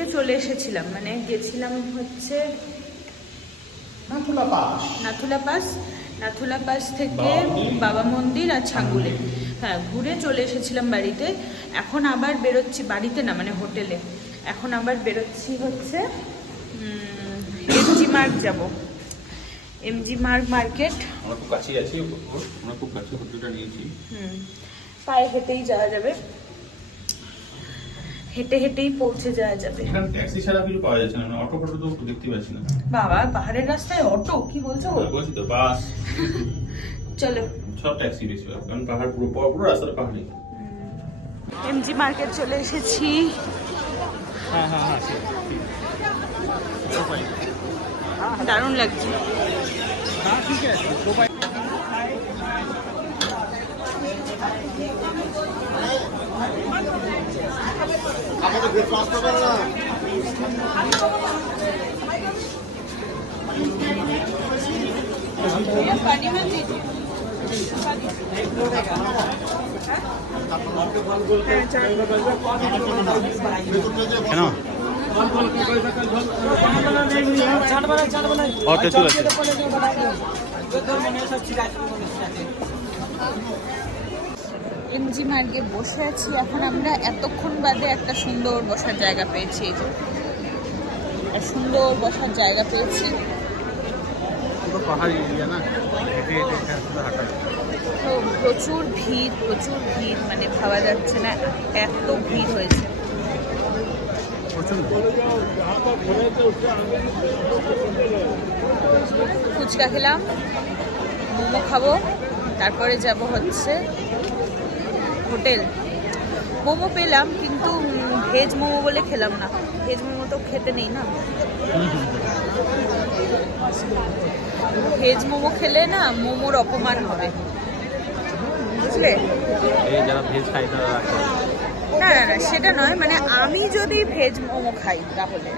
থেকে চলে এসেছিলাম, মানে গেছিলাম হচ্ছে নাথুলা পাস থেকে বাবা মন্দির আর ছাঙ্গুলে। হ্যাঁ, ঘুরে চলে এসেছিলাম বাড়িতে। এখন আবার বেরোচ্ছি, বাড়িতে না মানে হোটেলে। এখন আবার বেরোচ্ছি হচ্ছে এমজি মার্গ যাব। এমজি মার্গ মার্কেট আমরা খুব কাছেই আছি, আমরা খুব কাছে হোটেলটা নিয়েছি। পায়ে হেঁটেই যাওয়া যাবে, হেঁটে হেঁটেই পৌঁছে যাওয়া যাবে। এখানে ট্যাক্সি ছাড়া কিছু পাওয়া যাচ্ছে না, অটো ফটো তো দেখতে পাচ্ছি না। বাবা, পাহাড়ের রাস্তায় অটো কি বলছো? বলছি তো বাস চলো, সব ট্যাক্সি বেশি, কারণ পাহাড় পুরো পুরো রাস্তাটা পাহাড়ি। এমজি মার্কেট চলে এসেছি। হ্যাঁ হ্যাঁ হ্যাঁ, দারুণ লাগছে। ঠিক আছে। কেন এমজি মার্গে বসে আছি এখন আমরা। এতক্ষণ বাদে একটা সুন্দর বসার জায়গা পেয়েছি। এই যে একটা সুন্দর বসার জায়গা পেয়েছি। পাহাড়ি এরিয়া না, হেঁটে হেঁটে হাঁটা। তো প্রচুর ভিড়, মানে ভাবা যাচ্ছে না এত ভিড় হয়েছে। ফুচকা খেলাম, মোমো খাবো, তারপরে যাব হচ্ছে হোটেল। মোমো পেলাম কিন্তু ভেজ মোমো বলে খেলাম না। ভেজ মোমো তো খেতে নেই না। ভেজ মোমো খেলে না মোমোর অপমান হবে, বুঝলে? যারা ভেজ খায় তারা না, সেটা নয়, মানে আমি যদি ভেজ মোমো খাই তাহলে